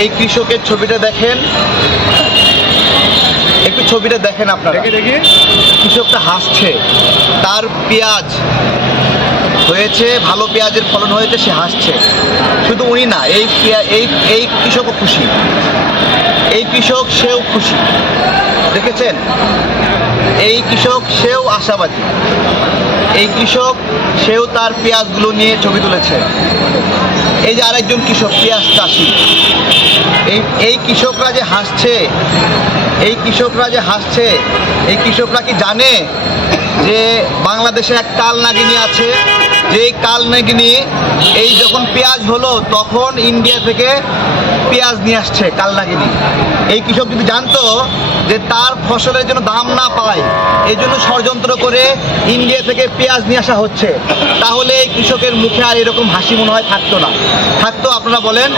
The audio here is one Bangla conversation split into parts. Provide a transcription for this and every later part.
এই কৃষকের ছবিটা দেখেন। একটু ছবিটা দেখেন আপনারা। দেখি দেখি। কৃষকটা হাসছে। তার পেঁয়াজ হয়েছে ভালো পেঁয়াজের ফলন হয়েছে সে হাসছে। শুধু উনি না এই এই এই কৃষকও খুশি। এই কৃষক সেও খুশি। দেখেছেন? এই কৃষক সেও আশাবাদী। এই কৃষক সেও তার পেঁয়াজগুলো নিয়ে ছবি তুলেছে। এই যে আরেকজন কৃষক, পেঁয়াজ চাষি। এই এই কৃষকরা যে হাসছে, এই কৃষকরা যে হাসছে, এই কৃষকরা কি জানে যে বাংলাদেশে এক তাল নাগিনী আছে? যে এই কাল নাগিনী এই যখন পেঁয়াজ হলো তখন ইন্ডিয়া থেকে পেঁয়াজ নিয়ে আসছে কাল নাগিনী এই কৃষক যদি জানতো যে তার ফসলের জন্য দাম না পায় এই জন্য ষড়যন্ত্র করে ইন্ডিয়া থেকে পেঁয়াজ নিয়ে আসা হচ্ছে তাহলে এই কৃষকের মুখে আর এরকম হাসি মনে হয় থাকতো না। থাকতো আপনারা বলেন?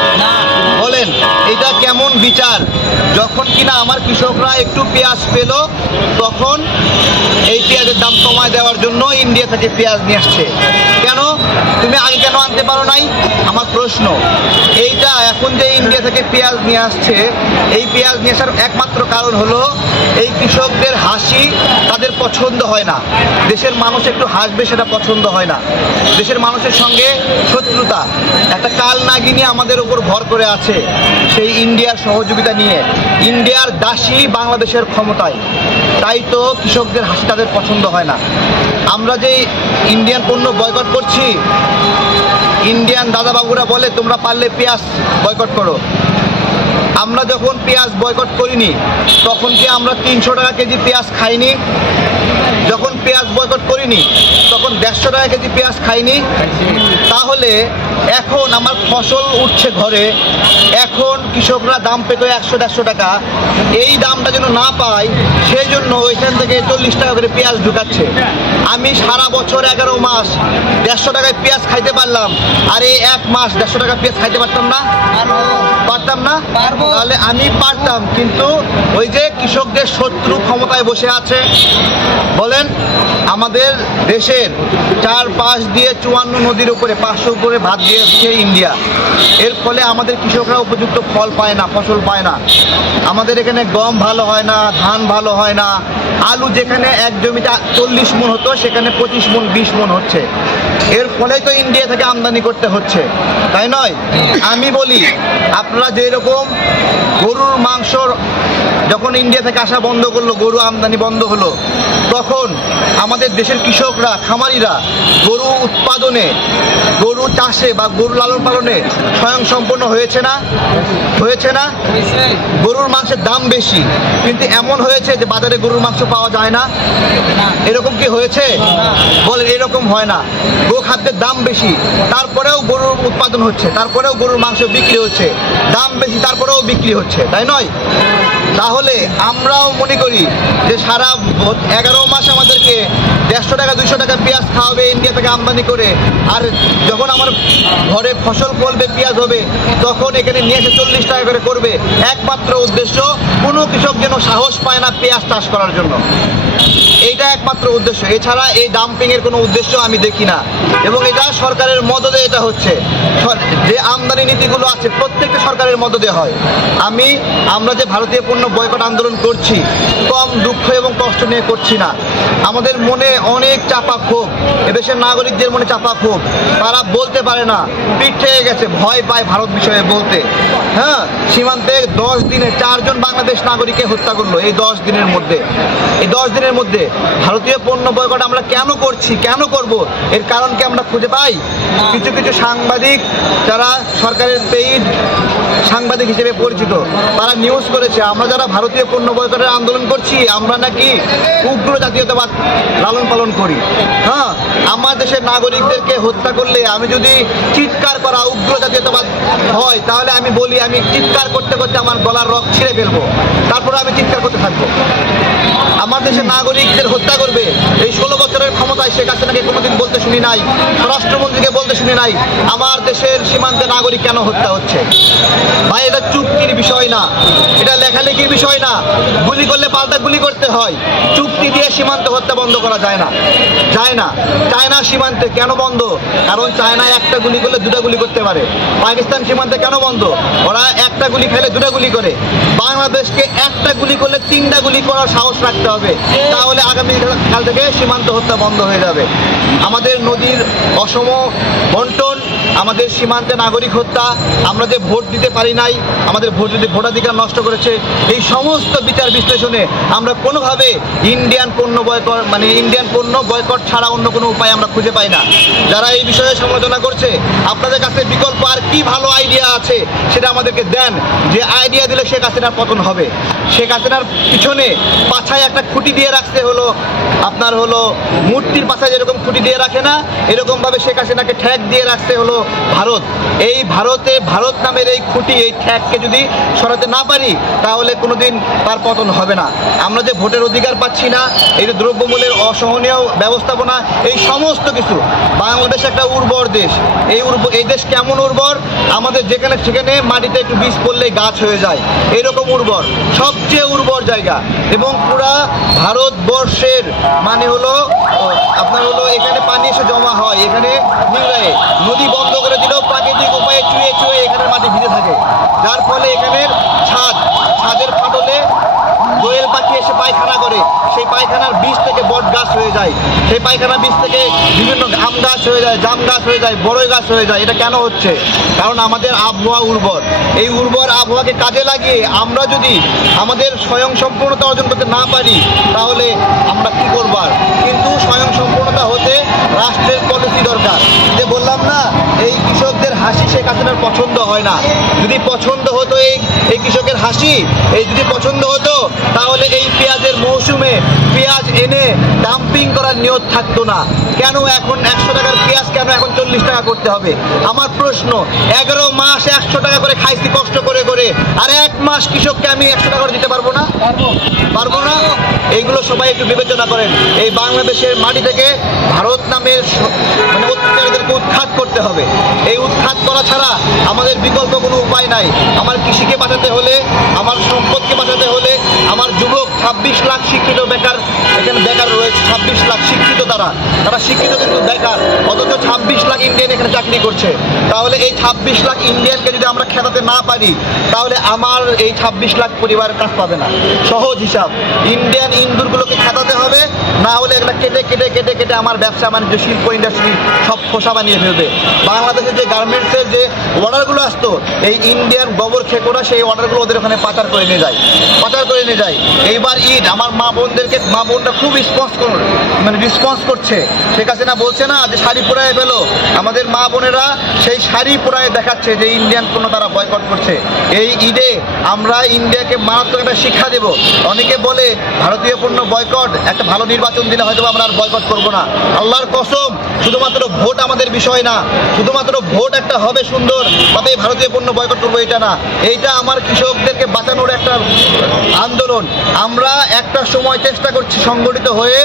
বলেন এটা কেমন বিচার? যখন কিনা আমার কৃষকরা একটু পেঁয়াজ পেল, তখন এই পেঁয়াজের দাম কমায় দেওয়ার জন্য ইন্ডিয়া থেকে পেঁয়াজ নিয়ে আসছে। কেন? তুমি আগে কেন আনতে পারো নাই? আমার প্রশ্ন। এইটা এখন যে ইন্ডিয়া থেকে পেঁয়াজ নিয়ে আসছে, এই পেঁয়াজ নিয়ে আসার একমাত্র কারণ হলো এই কৃষকদের হাসি তাদের পছন্দ হয় না। দেশের মানুষ একটু হাসবে সেটা পছন্দ হয় না। দেশের মানুষের সঙ্গে শত্রুতা। একটা কাল নাগিনী আমাদের উপর ভর করে আছে, সেই ইন্ডিয়ার সহযোগিতা নিয়ে। ইন্ডিয়ার দাসী বাংলাদেশের ক্ষমতায়। তাই তো কৃষকদের হাসি তাদের পছন্দ হয় না। আমরা যে ইন্ডিয়ান পণ্য বয়কট করছি, ইন্ডিয়ান দাদাবাবুরা বলে, তোমরা পারলে পেঁয়াজ বয়কট করো। আমরা যখন পেঁয়াজ বয়কট করিনি, তখন কি আমরা তিনশো টাকা কেজি পেঁয়াজ খাইনি? যখন পেঁয়াজ বয়কট করিনি তখন দেড়শো টাকা কেজি পেঁয়াজ খাইনি তাহলে এখন আমার ফসল উঠছে ঘরে। এখন কৃষকরা দাম পেত একশো দেড়শো টাকা। এই দামটা যেন না পায় সেই জন্য ওইখান থেকে চল্লিশ টাকা করে পেঁয়াজ ঢুকাচ্ছে। আমি সারা বছর এগারো মাস দেড়শো টাকায় পেঁয়াজ খাইতে পারলাম আর এই এক মাস দেড়শো টাকা পেঁয়াজ খাইতে পারতাম না। পারতাম না। তাহলে আমি পারতাম কিন্তু ওই যে কৃষকদের শত্রু ক্ষমতায় বসে আছে বলেন আমাদের দেশের চার পাশ দিয়ে চুয়ান্ন নদীর উপরে পাঁচশো উপরে ভাত দিয়ে হচ্ছে ইন্ডিয়া। এর ফলে আমাদের কৃষকরা উপযুক্ত ফল পায় না, ফসল পায় না। আমাদের এখানে গম ভালো হয় না, ধান ভালো হয় না। আলু যেখানে এক জমিতে চল্লিশ মন হতো, সেখানে পঁচিশ মন, বিশ মন হচ্ছে। এর ফলে তো ইন্ডিয়া থেকে আমদানি করতে হচ্ছে, তাই নয়? আমি বলি, আপনারা যেরকম গরুর মাংস যখন ইন্ডিয়া থেকে আসা বন্ধ করল, গরু আমদানি বন্ধ হলো, তখন আমাদের দেশের কৃষকরা, খামারিরা গরু উৎপাদনে, গরু চাষে বা গরু লালন পালনে স্বয়ং সম্পন্ন হয়েছে না? হয়েছে না? গরুর মাংসের দাম বেশি। কিন্তু এমন হয়েছে যে বাজারে গরুর মাংস পাওয়া যায় না? এরকম কি হয়েছে? বলে এরকম হয় না। গো খাদ্যের দাম বেশি, তারপরেও গরুর উৎপাদন হচ্ছে, তারপরেও গরুর মাংস বিক্রি হচ্ছে। দাম বেশি, তারপরেও বিক্রি হচ্ছে, তাই নয়? তাহলে আমরাও মনে করি যে সারা এগারো মাস আমাদেরকে দেড়শো টাকা দুশো টাকা পেঁয়াজ খাওয়াবে ইন্ডিয়া থেকে আমদানি করে। আর যখন আমার ঘরে ফসল ফলবে, পেঁয়াজ হবে, তখন এখানে নিয়ে এসে চল্লিশ টাকা করে করবে। একমাত্র উদ্দেশ্য কোনো কৃষক যেন সাহস পায় না পেঁয়াজ চাষ করার জন্য। এইটা একমাত্র উদ্দেশ্য। এছাড়া এই ডাম্পিং এর কোনো উদ্দেশ্য আমি দেখি না। এবং এটা সরকারের মদদে এটা হচ্ছে। যে আমদানি নীতিগুলো আছে, প্রত্যেকটা সরকারের মদদে হয়। আমি, আমরা যে ভারতীয় পণ্য বয়কট আন্দোলন করছি, কম দুঃখ এবং কষ্ট নিয়ে করছি না। আমাদের মনে অনেক চাপা ক্ষোভ। এদেশের নাগরিকদের মনে চাপা খুব। তারা বলতে পারে না। পিঠ গেছে, ভয় পায় ভারত বিষয়ে বলতে। হ্যাঁ সীমান্তে দশ দিনে চারজন বাংলাদেশ নাগরিককে হত্যা করল এই দশ দিনের মধ্যে। এই দশ দিনের মধ্যে ভারতীয় পণ্য বয়কট আমরা কেন করছি, কেন করব? এর কারণকে আমরা খুঁজে পাই? কিছু কিছু সাংবাদিক যারা সরকারের পেইড সাংবাদিক হিসেবে পরিচিত তারা নিউজ করেছে আমরা যারা ভারতীয় পণ্য বয়কটের আন্দোলন করছি আমরা নাকি উগ্র জাতীয়তাবাদ লালন পালন করি। হ্যাঁ আমার দেশের নাগরিকদেরকে হত্যা করলে আমি যদি চিৎকার করা উগ্র জাতীয়তাবাদ হয় তাহলে আমি বলি আমি চিৎকার করতে করতে আমার গলার রক ছিঁড়ে ফেলব। তারপরে আমি চিৎকার করতে থাকব। আমার দেশের নাগরিকদের হত্যা করবে এই ষোলো বছরের ক্ষমতায় শেখ হাসিনাকে কোনোদিন বলতে শুনি নাই। স্বরাষ্ট্রমন্ত্রীকে বলতে শুনি নাই। আমার দেশের সীমান্তে নাগরিক কেন হত্যা হচ্ছে? ভাই, এটা চুক্তির বিষয় না। এটা লেখালেখির বিষয় না। গুলি করলে পাল্টা গুলি করতে হয়। চুক্তি দিয়ে সীমান্ত হত্যা বন্ধ করা যায় না। যায় না। চায়না সীমান্তে কেন বন্ধ? কারণ চায়নায় একটা গুলি করলে দুটা গুলি করতে পারে। পাকিস্তান সীমান্তে কেন বন্ধ? ওরা একটা গুলি খেলে দুটা গুলি করে। বাংলাদেশকে একটা গুলি করলে তিনটা গুলি করার সাহস রাখতে হবে। তাহলে আগামী কাল থেকে সীমান্ত হত্যা বন্ধ হয়ে যাবে। আমাদের নদীর অসম বন্টন আমাদের সীমান্তে নাগরিক হত্যা, আমরা যে ভোট দিতে পারি নাই, আমাদের ভোট দিতে ভোটাধিকার নষ্ট করেছে, এই সমস্ত বিচার বিশ্লেষণে আমরা কোনোভাবে ইন্ডিয়ান পণ্য বয়কট মানে ইন্ডিয়ান পণ্য বয়কট ছাড়া অন্য কোনো উপায় আমরা খুঁজে পাই না। যারা এই বিষয়ে সমালোচনা করছে, আপনাদের কাছে বিকল্প আর কি ভালো আইডিয়া আছে সেটা আমাদেরকে দেন। যে আইডিয়া দিলে শেখ হাসিনার পতন হবে। শেখ হাসিনার পিছনে পাছায় একটা খুঁটি দিয়ে রাখতে হলো। আপনার হলো মূর্তির পাছায় যেরকম খুঁটি দিয়ে রাখে না, এরকমভাবে শেখ হাসিনাকে ঠ্যাক দিয়ে রাখতে হলো। ভারত। এই ভারতে ভারত নামের এই খুঁটি, এই ঠ্যাককে যদি সরাতে না পারি, তাহলে কোনোদিন তার পতন হবে না। আমরা যে ভোটের অধিকার পাচ্ছি না, এই যে দ্রব্যমূল্যের অসহনীয় ব্যবস্থাপনা, এই সমস্ত কিছু, বাংলাদেশ একটা উর্বর দেশ। এই উর্বর এই দেশ কেমন উর্বর? আমাদের যেখানে সেখানে মাটিতে একটু বীজ পড়লেই গাছ হয়ে যায়। এরকম উর্বর, সবচেয়ে উর্বর জায়গা। এবং পুরা ভারতবর্ষের মানে হলো আপনার হলো এখানে পানি এসে জমা হয়, এখানে নদী বন্ধ করে দিলেও প্রাকৃতিক উপায়ে চুয়ে চুয়ে এখানে মাটি ভিজে থাকে। যার ফলে এখানের ছাদ, ছাদের ফাটলে দোয়েল পাখি এসে পায়খানা করে। সেই পায়খানার বীজ থেকে বট গাছ হয়ে যায়। সেই পায়খানার বীজ থেকে বিভিন্ন আম গাছ হয়ে যায়, জাম গাছ হয়ে যায়, বড়ই গাছ হয়ে যায়। এটা কেন হচ্ছে? কারণ আমাদের আবহাওয়া উর্বর। এই উর্বর আবহাওয়াকে কাজে লাগিয়ে আমরা যদি আমাদের স্বয়ং সম্পূর্ণতা অর্জন করতে না পারি, তাহলে আমরা কি করবার কিন্তু স্বয়ং সম্পূর্ণতা হতে রাষ্ট্রের পলিসি দরকার। যে বললাম না হাসি শেখ হাসিনার পছন্দ হয় না। যদি পছন্দ হতো এই এই কৃষকের হাসি এই যদি পছন্দ হতো তাহলে এই পেঁয়াজের মৌসুমে পেঁয়াজ এনে ডাম্পিং করার নিয়ত থাকতো না। কেন এখন একশো টাকার পেঁয়াজ কেন এখন চল্লিশ টাকা করতে হবে? আমার প্রশ্ন এগারো মাস একশো টাকা করে খাইছি কষ্ট করে করে আর এক মাস কৃষককে আমি একশো টাকা করে দিতে পারব না? পারব। না? এইগুলো সবাই একটু বিবেচনা করেন। এই বাংলাদেশের মাটি থেকে ভারত নামের মানে অত্যাচারীদেরকে উৎখাত করতে হবে। এই উৎখাত আমাদের বিকল্প কোনো উপায় নাই। আমার কৃষিকে বাঁচাতে হলে, আমার সম্পদকে বাঁচাতে হলে, আমার যুবক ছাব্বিশ লাখ শিক্ষিত বেকার, এখানে বেকার রয়েছে ছাব্বিশ লাখ শিক্ষিত তারা। তারা শিক্ষিত কিন্তু বেকার, অথচ ছাব্বিশ লাখ ইন্ডিয়ান এখানে চাকরি করছে। তাহলে এই ছাব্বিশ লাখ ইন্ডিয়ানকে যদি আমরা খেতাতে না পারি, তাহলে আমার এই ছাব্বিশ লাখ পরিবার কাজ পাবে না। সহজ হিসাব ইন্ডিয়ান ইন্দুরগুলোকে খেতাতে হবে, না হলে এগুলো কেটে কেটে কেটে কেটে আমার ব্যবসা বাণিজ্য, শিল্প ইন্ডাস্ট্রি সব খোসা বানিয়ে ফেলবে। বাংলাদেশের যে গার্মেন্টসের যে অর্ডারগুলো আসতো, এই ইন্ডিয়ান গোবর খেকোরা সেই অর্ডারগুলো ওদের ওখানে পাচার করে নিয়ে যায়, পাচার করে নিয়ে যায়। এইবার ঈদ, আমার মা বোনদেরকে, মা বোনটা খুব রেসপন্স মানে রেসপন্স করছে। শেখ হাসিনা বলছে না, যে শাড়ি পরায় ফেলো। আমাদের মা বোনেরা সেই শাড়ি পরায় দেখাচ্ছে যে ইন্ডিয়ান পণ্য তারা বয়কট করছে। এই ঈদে আমরা ইন্ডিয়াকে মারাত্মক একটা শিক্ষা দেব। অনেকে বলে, ভারতীয় পণ্য বয়কট একটা ভালো নির্বাচন দিলে হয়তো আমরা আর বয়কট করব না। আল্লাহর কসম, শুধুমাত্র ভোট আমাদের বিষয় না, শুধুমাত্র ভোট একটা হবে সুন্দর। তবে ভারতীয় পণ্য বয়কট করব, এটা না। এইটা আমার কৃষকদেরকে বাঁচানোর একটা আন্দোলন। আমরা একটা সময় চেষ্টা করছি সংগঠিত হয়ে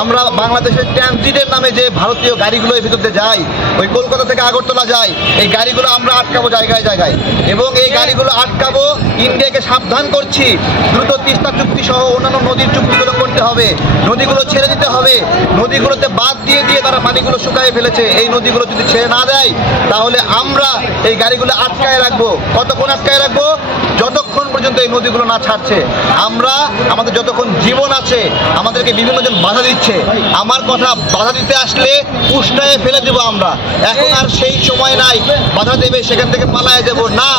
আমরা বাংলাদেশের ট্রানজিটের নামে যে ভারতীয় গাড়িগুলো এর ভিতরে যায়, ওই কলকাতা থেকে আগরতলা যায়, এই গাড়িগুলো আমরা আটকাবো জায়গায় জায়গায়। এবং এই গাড়িগুলো আটকাবো, ইন্ডিয়াকে সাবধান করছি। দ্রুত তিস্তা চুক্তি সহ অন্যান্য নদীর চুক্তিগুলো করতে হবে। নদীগুলো ছেড়ে দিতে হবে। নদীগুলোতে বাদ দিয়ে দিয়ে তারা পানিগুলো শুকায় ফেলেছে। এই নদীগুলো যদি ছেড়ে না দেয়, তাহলে আমরা এই গাড়িগুলো আটকায় রাখব? কতক্ষণ আটকায় রাখব? যতক্ষণ পর্যন্ত এই নদীগুলো না ছাড়ছে, আমরা, আমাদের যতক্ষণ জীবন আছে, আমাদেরকে বিভিন্ন জন বাধা দিচ্ছে, আমার কথা বাধা দিতে আসলে উষ্ণায় ফেলে দেবো আমরা। এখন আর সেই সময় নাই, বাধা দেবে, সেখান থেকে পালায় যাব না,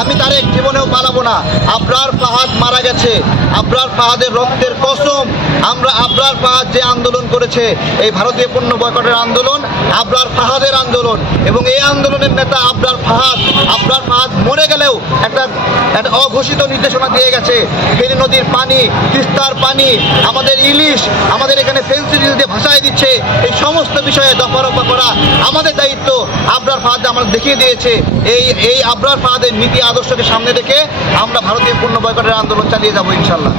আমি তার এক জীবনেও পালাবো না। আবরার ফাহাদ মারা গেছে। আবরার ফাহাদের রক্তের কসম। আমরা আবরার ফাহাদ যে আন্দোলন করেছে, এই ভারতীয় পণ্য বয়কটের আন্দোলন, আবরার ফাহাদের আন্দোলন। এবং এই আন্দোলনের নেতা আবরার ফাহাদ। আবরার ফাহাদ মরে গেলেও একটা অঘোষিত নির্দেশনা দিয়ে গেছে। ফেনী নদীর পানি, তিস্তার পানি, আমাদের ইলিশ, আমাদের এখানে ফেন্সি দিয়ে ভাসায় দিচ্ছে। এই সমস্ত বিষয়ে দফারফা করা আমাদের দায়িত্ব। আবরার ফাহাদ আমরা দেখিয়ে দিয়েছে। এই এই আবরার ফাহাদের নীতি আদর্শকে সামনে রেখে আমরা ভারতীয় পণ্য বয়কটের আন্দোলন চালিয়ে যাব ইনশাল্লাহ।